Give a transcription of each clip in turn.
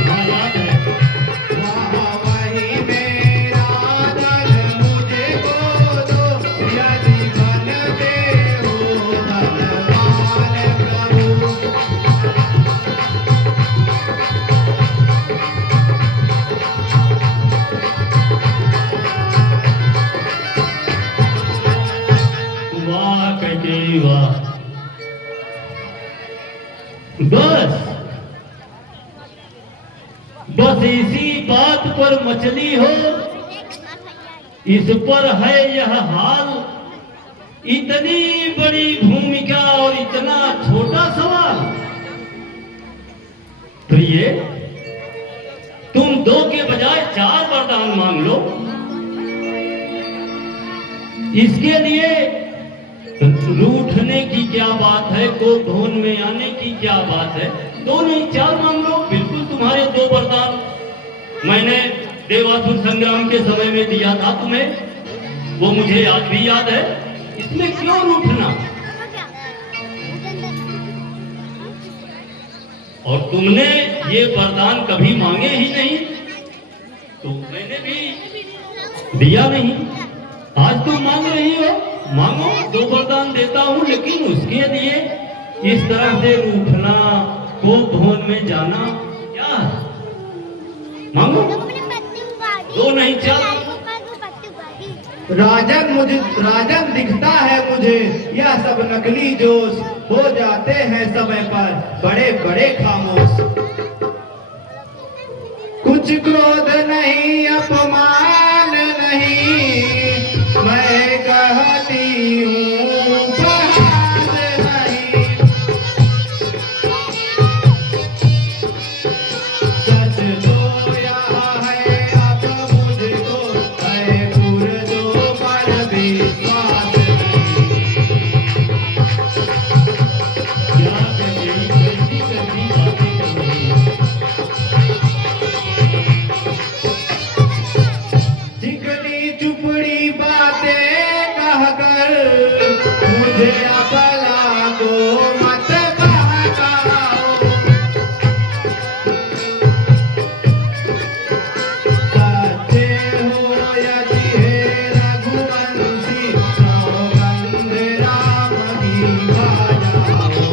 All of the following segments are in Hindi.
हाँ याद है। वहाँ वही मेरा धन मुझको दो, यदि बनते हो धनवान प्रभु। वाह कैकेयी वाह। बस बस इसी बात पर मचली हो, इस पर है यह हाल। इतनी बड़ी भूमिका और इतना छोटा सवाल। प्रिय, तुम 2 के बजाय 4 वरदान मांग लो। इसके लिए रूठने की क्या बात है, कोप धोन में आने की क्या बात है। 2 नहीं 4 मांग लो, बिल्कुल तुम्हारे 2 वरदान मैंने देवासुर संग्राम के समय में दिया था तुम्हें, वो मुझे आज भी याद है। इसमें क्यों रूठना। और तुमने ये वरदान कभी मांगे ही नहीं, तो मैंने भी दिया नहीं। आज तुम मांग रही हो, मांगो, 2 वरदान देता हूं, लेकिन उसके लिए इस तरह से रूठना, कोप धोन में जाना क्या। मांगो, 2 नहीं 4। राजन दिखता है मुझे यह सब नकली जोश, हो जाते हैं समय पर बड़े बड़े खामोश। कुछ क्रोध नहीं, अपमान नहीं, मैं कहती हूँ बहाद नहीं। सच तो यह है अब मुझको है पुरजो पर विश्वास नहीं। क्या कैकेयी कैसी कैसी बातें कर रही हो। चिकनी चुपड़ी बातें कहकर मुझे अबला को मत बहकाओ। सच्चे हो यदि हे रघुवंशी, सौगंध राम की बजाओ।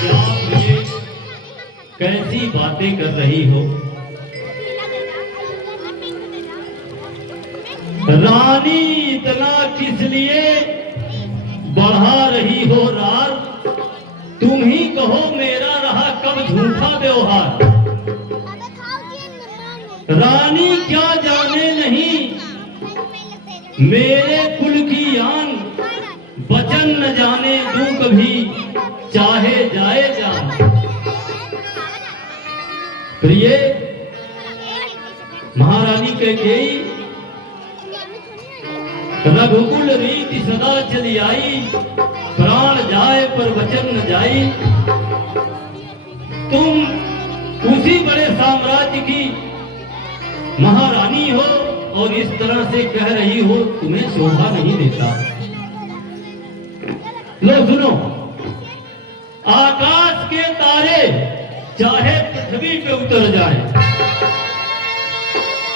क्या प्रिय, कैसी बातें कर रही हो। रानी इतना किस लिए बढ़ा रही हो रार। तुम ही कहो मेरा रहा कब झूठा व्यवहार। रानी क्या जाने नहीं मेरे कुल की आन, वचन न जाने दूं कभी चाहे जाए जान। प्रिय, महारानी कैकेयी रघुकुल रीति सदा चली आई, प्राण जाए पर वचन न जाई। तुम उसी बड़े साम्राज्य की महारानी हो और इस तरह से कह रही हो, तुम्हें शोभा नहीं देता। लो सुनो, आकाश के तारे चाहे पृथ्वी पे उतर जाए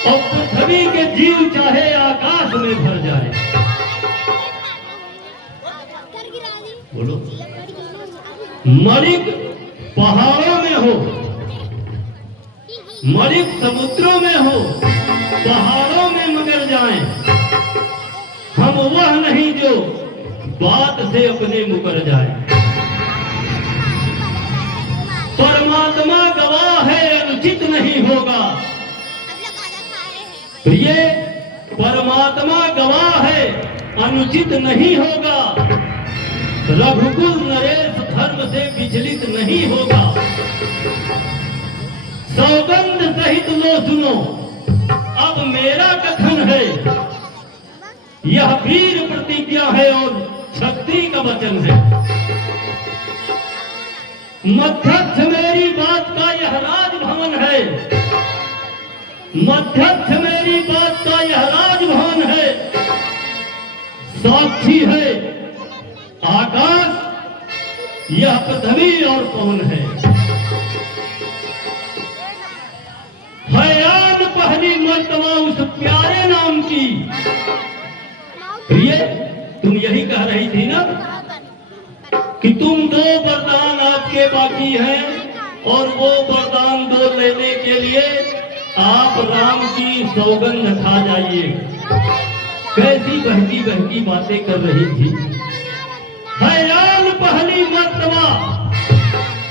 और पृथ्वी के जीव चाहे आकाश में भर जाए। बोलो, मणिक पहाड़ों में हो, मणिक समुद्रों में हो, पहाड़ों में मगर जाएं, हम वह नहीं जो बात से अपने मुकर जाए। परमात्मा गवाह है, अनुचित नहीं होगा। प्रिय, परमात्मा गवाह है, अनुचित नहीं होगा। रघुकुल नरेश धर्म से विचलित नहीं होगा। सौगंध सहित लो सुनो, अब मेरा कथन है, यह वीर प्रतिज्ञा है और शक्ति का वचन है। मध्यस्थ मेरी बात का यह राजभवन है, मध्यस्थ मेरी बात का यह राजभवन है। साक्षी है आकाश, यह पृथ्वी और कौन है याद पहली मर्तबा उस प्यारे नाम की। प्रिय, तुम यही कह रही थी ना कि तुम 2 वरदान आपके बाकी हैं और वो वरदान 2 लेने के लिए आप राम की सौगंध खा जाइए। कैसी बहकी बहकी बातें कर रही थी। हैरान पहली मर्तबा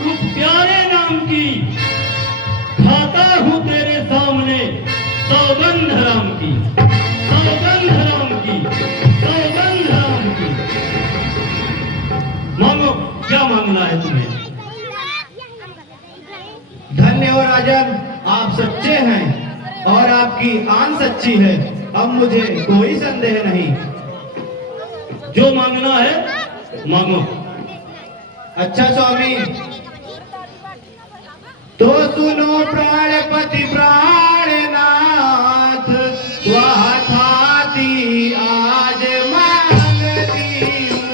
उस प्यारे नाम की खाता हूं तेरे सामने सौगंध राम की, सौगंध राम की, सौगंध राम की। मांगो, क्या मांगना है तुम्हें? धन्य हो राजन, आप सच्चे हैं और आपकी आन सच्ची है। अब मुझे कोई संदेह नहीं। जो मांगना है मांगो। अच्छा स्वामी, तो सुनो प्राणपति प्राणनाथ, वह थाती आज मांगती हूँ।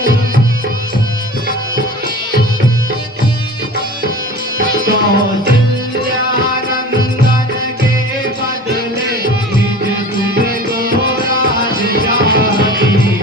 कौशल्यानंदन के बदले निज तुझको राज चाहती हूँ।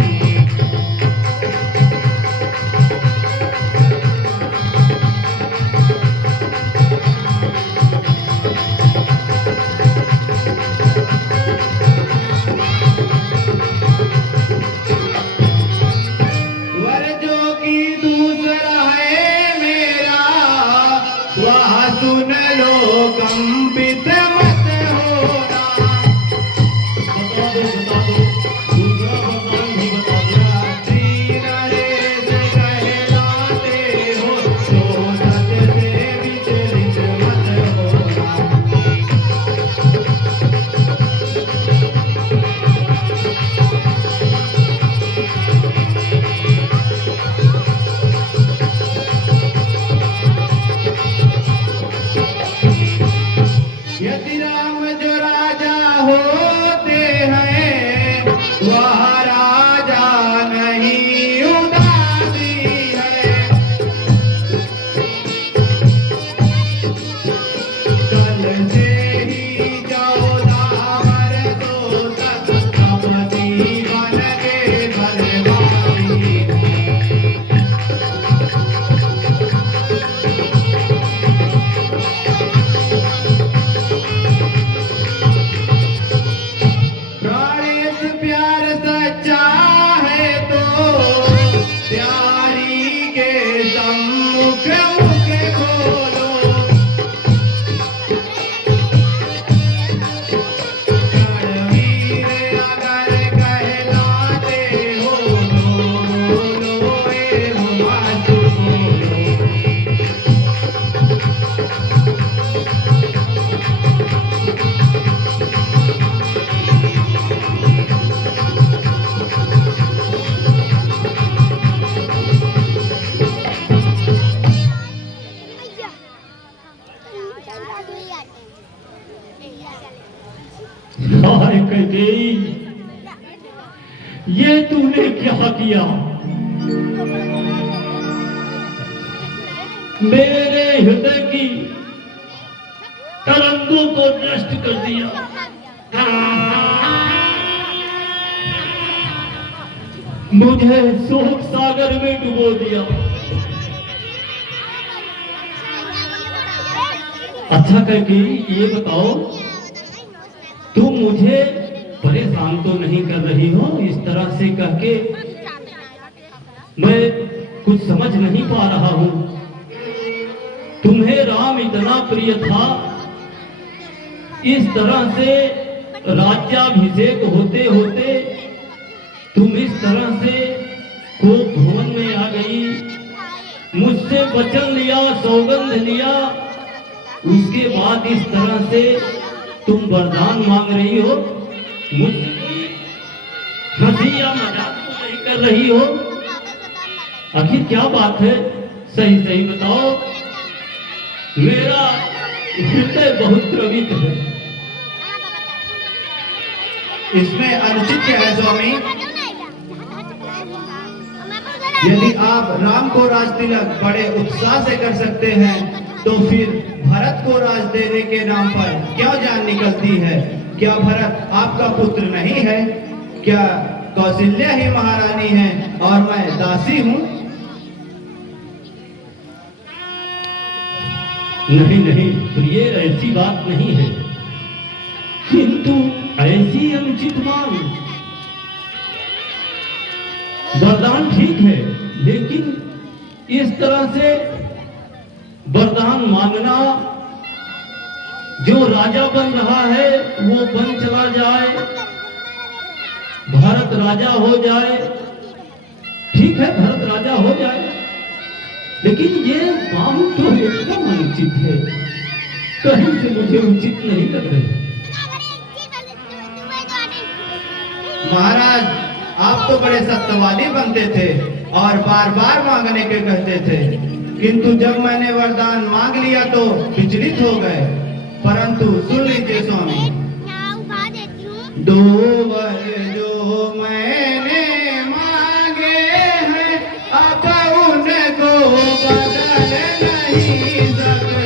वर जो कि दूसरा है मेरा, वह सुन लो कंपित मत होना। बता दो, बता दो, दूसरा वरदान भी बता दो। दीन नरेश कहलाते हो, तो सत से विचलित मत होना। यदि राम जो राजा होते हैं, वह राजा नहीं उदासी है। कल से ही 14 वर्षों तक तपसी बन के बलवानी। प्राणेश प्यार सच्चा है तो प्यारी के सम्मुख मुख खोलो। रणवीर अगर कहलाते हो, बोलो एवं मत बोलो। हाय कैकेयी, ये तूने क्या किया? मेरे हृदय की तरंगों को नष्ट कर दिया। मुझे शोक सागर में डुबो दिया। अच्छा कैकेयी, ये बताओ, तुम मुझे परेशान तो नहीं कर रही हो? इस तरह से कह के मैं कुछ समझ नहीं पा रहा हूं। तुम्हें राम इतना प्रिय था, इस तरह से राज्याभिषेक होते होते तुम इस तरह से कोप भवन में आ गई, मुझसे वचन लिया, सौगंध लिया, उसके बाद इस तरह से तुम वरदान मांग रही हो। मुझसे कोई हंसी या मजाक तो नहीं कर रही हो? आखिर क्या बात है? सही सही बताओ। मेरा हृदय बहुत द्रवित है। इसमें अनुचित क्या है स्वामी? यदि आप राम को राज तिलक बड़े उत्साह से कर सकते हैं तो फिर भरत को राज देने के नाम पर क्यों जान निकलती है? क्या भरत आपका पुत्र नहीं है? क्या कौशल्या ही महारानी है और मैं दासी हूँ? नहीं नहीं प्रिय, ऐसी बात नहीं है, किंतु ऐसी अनुचित मांग। वरदान ठीक है, लेकिन इस तरह से वरदान मांगना, जो राजा बन रहा है वो बन चला जाए, भारत राजा हो जाए, ठीक है भारत राजा हो जाए, लेकिन ये मांग तो एकदम अनुचित है, कहीं से मुझे उचित नहीं लग रही। महाराज, आप तो बड़े सत्यवादी बनते थे और बार बार मांगने के कहते थे, किंतु जब मैंने वरदान मांग लिया तो विचलित हो गए। परंतु सुन लीजिए स्वामी, दो वर जो मैंने मांगे हैं अब उनको बदल नहीं सकती।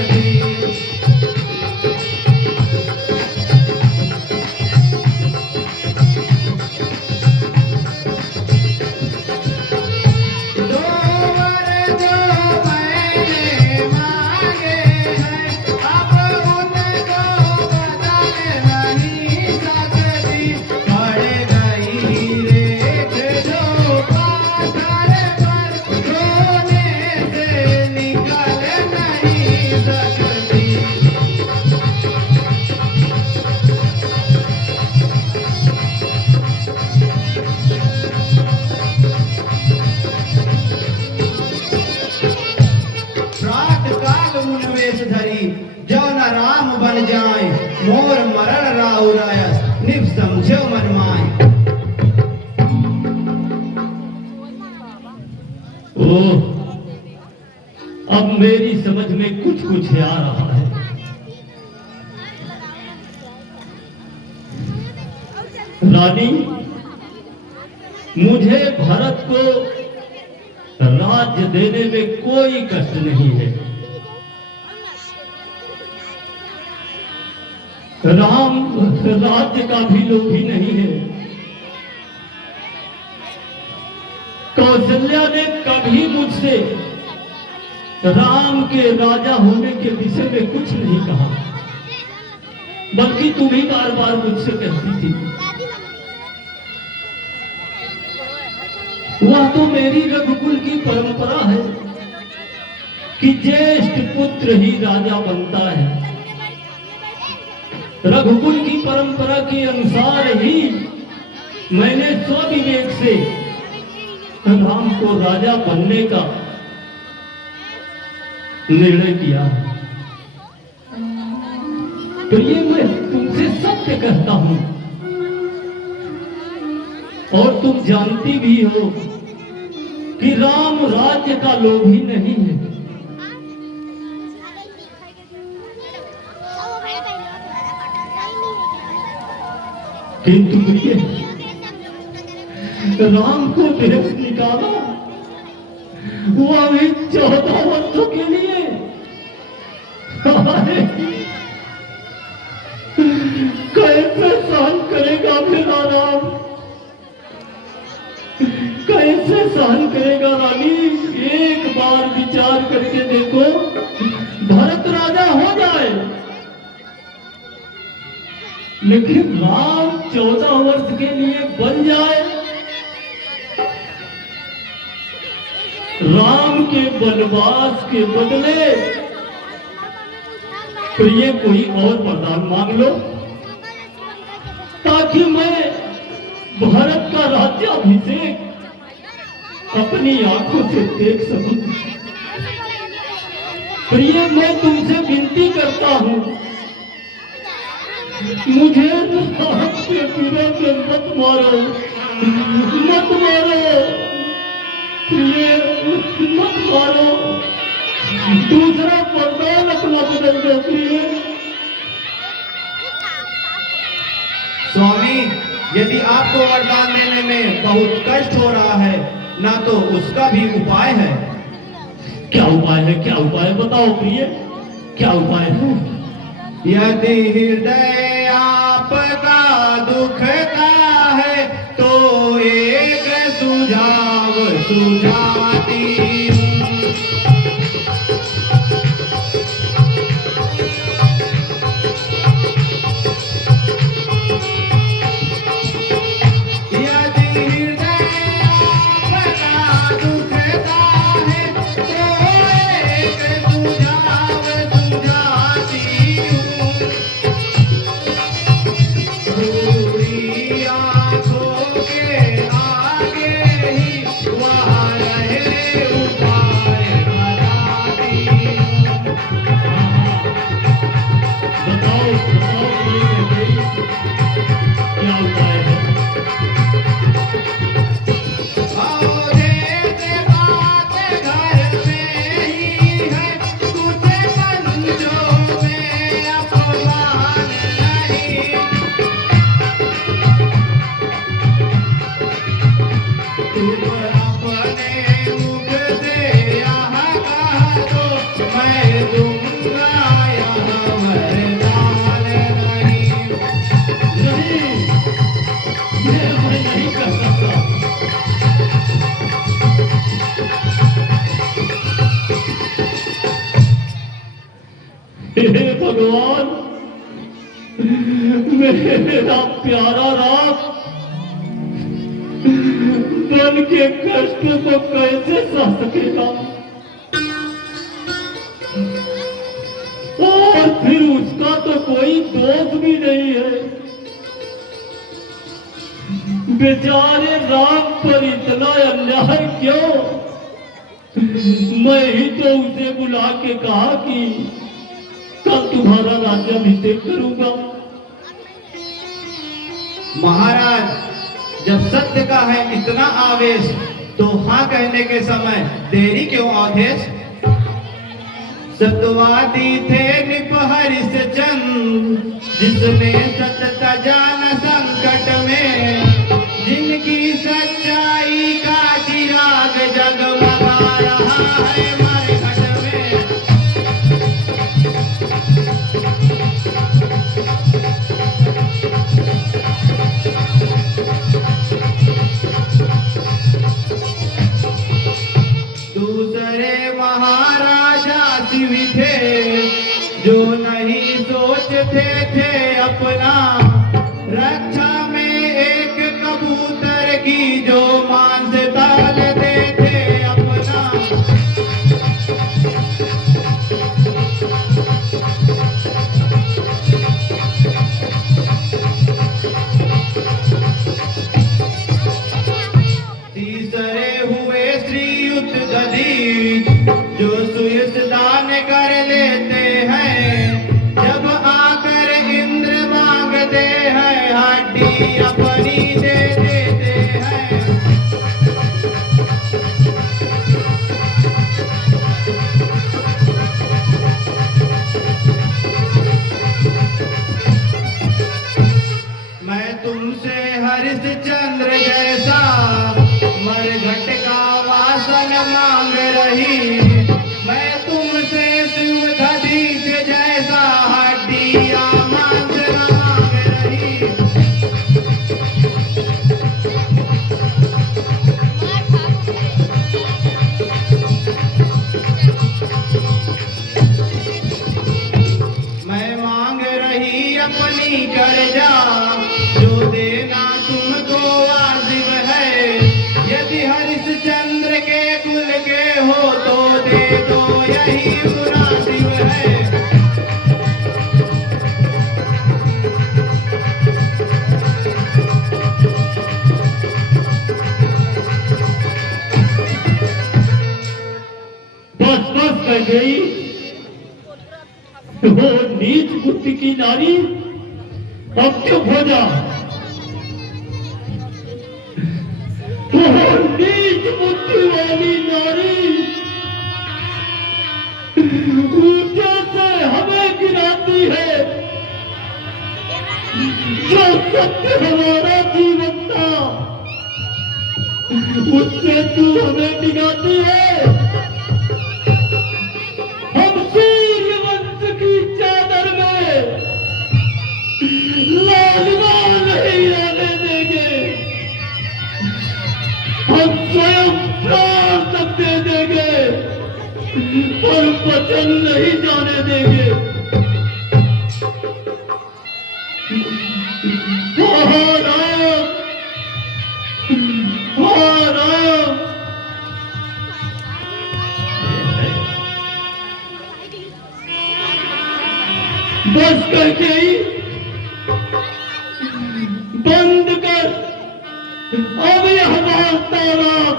मोर मरण राउरायस निप समझो मरमाए। ओह, अब मेरी समझ में कुछ कुछ आ रहा है। रानी, मुझे भरत को राज्य देने में कोई कष्ट नहीं है। राम राज्य का भी लोभी नहीं है। कौशल्या ने कभी मुझसे राम के राजा होने के विषय में कुछ नहीं कहा, बल्कि तुम ही बार बार मुझसे कहती थी। वह तो मेरी रघुकुल की परंपरा है कि ज्येष्ठ पुत्र ही राजा बनता है। रघुकुल की परंपरा के अनुसार ही मैंने स्वविवेक से राम को राजा बनने का निर्णय किया है। तो ये मैं तुमसे सत्य कहता हूं, और तुम जानती भी हो कि राम राज्य का लोभी नहीं है। किंतु राम को देश निकाला, वो अभी 14 वर्षों के लिए। कैसे सहन करेगा मेरा राम, कैसे सहन करेगा रानी? एक बार विचार करके देखो, भरत राजा हो जाए, लेकिन राम 14 वर्ष के लिए बन जाए। राम के वनवास के बदले प्रिय कोई और वरदान मांग लो, ताकि मैं भारत का राज्याभिषेक अपनी आंखों से देख सकूं। प्रिय, मैं तुमसे विनती करता हूं, मुझे राम के विरोध में मत मारो, मत मारो प्रिय, मत मारो। दूसरा वरदान अपना बदल दो प्रिय। स्वामी, यदि आपको वरदान देने में बहुत कष्ट हो रहा है ना तो उसका भी उपाय है। क्या उपाय है, क्या उपाय बताओ प्रिय, क्या उपाय है? यदि हृदय आपका दुखता है तो एक सुझाव सुझाती हूँ। यदि हृदय आपका दुखता है तो एक सुझाव सुझाती हूँ। बुरी आँखों के आगे ही वहाँ रहे उपाय बताती हूँ। बताओ बताओ प्रिय, क्या उपाय है? आओ देते बात घर में ही है, कुछ मंजों में अपमान नहीं। तुम अपने मुख से यहाँ कह दो, मैं दूंगा यहाँ वरदान नहीं। नहीं, ये मैं नहीं कर सकता। हे भगवान, मेरा प्यारा राम मन के कष्ट को कैसे सह सकेगा? और फिर उसका तो कोई दोष भी नहीं है। बेचारे राम पर इतना अन्याय क्यों? मैं ही तो उसे बुला के कहा कि कल तुम्हारा राज्याभिषेक करूंगा। महाराज, जब सत्य का है इतना आवेश तो हाँ कहने के समय देरी क्यों अवधेश? सत्यवादी थे निपहरिश्चंद्र, जिसने सत्यता जान संकट में, जिनकी सच्चाई का चिराग जगमगा रहा है मरघट में। दूसरे महाराजा शिव थे जो नहीं सोचते थे अपना, रक्षा में एक कबूतर की जो मांस डाल देते अपना। तीसरे हुए श्रीयुत दधीच, जो सुयस दान कर लेते हैं, जब आकर इंद्र मांगते हैं हड्डी अपनी दे देते हैं। मैं तुमसे हरिश्चंद्र जैसा मरघट का वासन मांग रही, मैं तुमसे शिव दधीच जैसा हड्डिया मांग रही। मैं मांग रही अपनी कर्जा, जो देना तुमको वाजिब है। यदि हरिश्चंद्र के कुल के हो तो दे दो, यही मुनासिब है। बस बस कह गई। वो नीच बुद्धि की नारी, अब चुप हो जा। वो नीच बुद्धि वाली नारी ऊंचे से हमें गिराती है, जो सत्य हमारा जीवन था उससे तू हमें डिगाती है। हम सूर्यवंश की चादर में लालिमा नहीं आने देंगे। हम स्वयं प्राण तक दे देंगे पर वचन नहीं जाने देंगे। बस करके ही बंद कर अब यह वार्तालाप।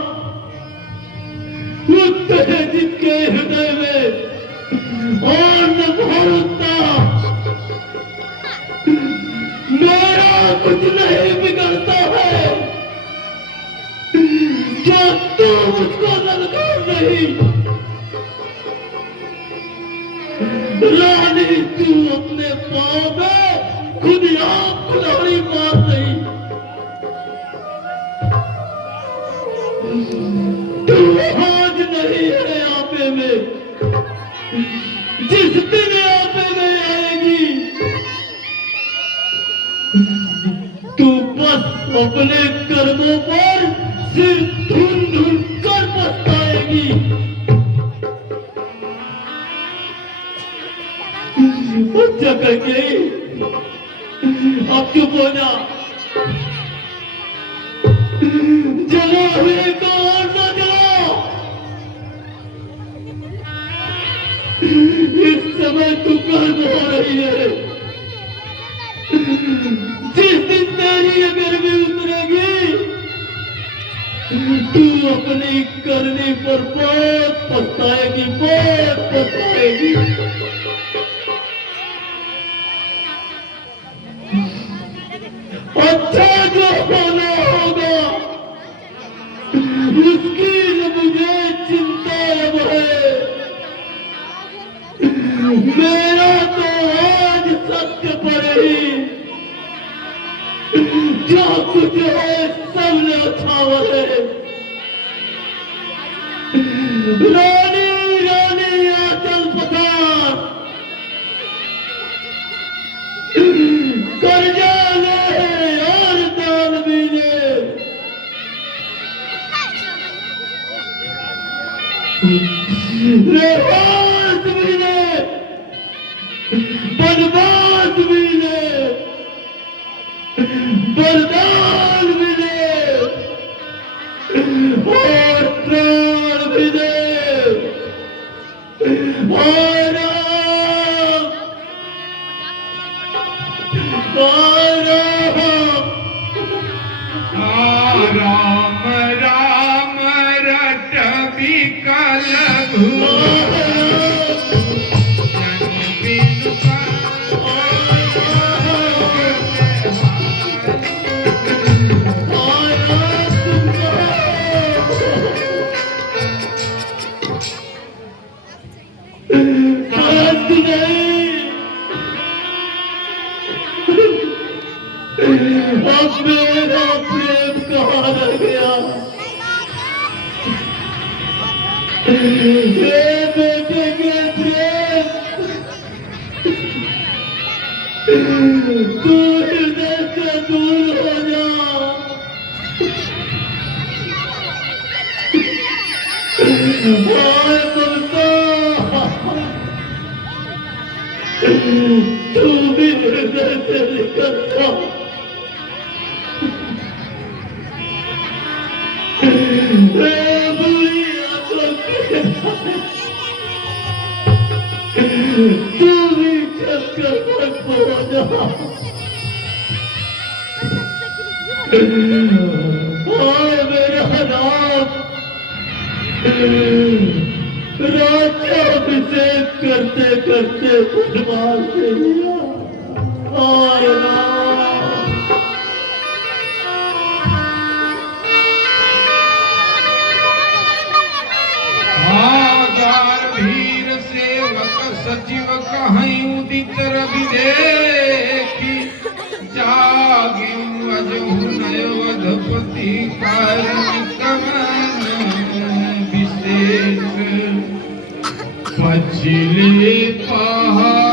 उत्तेजित के हृदय में और न भरता। मेरा कुछ नहीं बिगड़ता है जो तू मुझको ललकार रही। रानी तू अपने पाँव में खुद आप कुल्हाड़ी मार रही। तू आज नहीं है आपे में, जिस दिन आपे में आएगी तू बस अपने कर्मों पर सिर धुन धुन कर पछताएगी। बच्चा करके अब चुप हो जा। जलावे को और न जलाओ। इस समय तू गर्म हो रही है। जिस दिन तेरी ये गर्मी उतरेगी तू अपनी करनी पर बहुत पछताएगी, बहुत पछताएगी। अच्छा जो होना होगा उसकी न मुझे चिंता अब है। मेरा तो आज सत्य पर ही जो कुछ है सब न्यौछावर है। रानी रानी आंचल पसार, कर्जा ले और दान भी ले। रेवास भी ले, बनवास भी ले, बरदान भी ले और प्राण भी दे। राम राम रट बिकल अब मेरा प्रेम कहाँ रह गया? हे बेटे के प्रेम, तू हृदय से दूर हो जा। हाय ममता, तू भी हृदय से निकल जा। तू भी चलकर मत हो जा। हाय मेरा राम, राज्याभिषेक करते करते फुटबाल से लिया। हाय राम, भीर सेवक सचिव कहीं उदित रवि देखी जागी अजहु नय वधपति कारण श्रवण विशेष पछिले पहाड़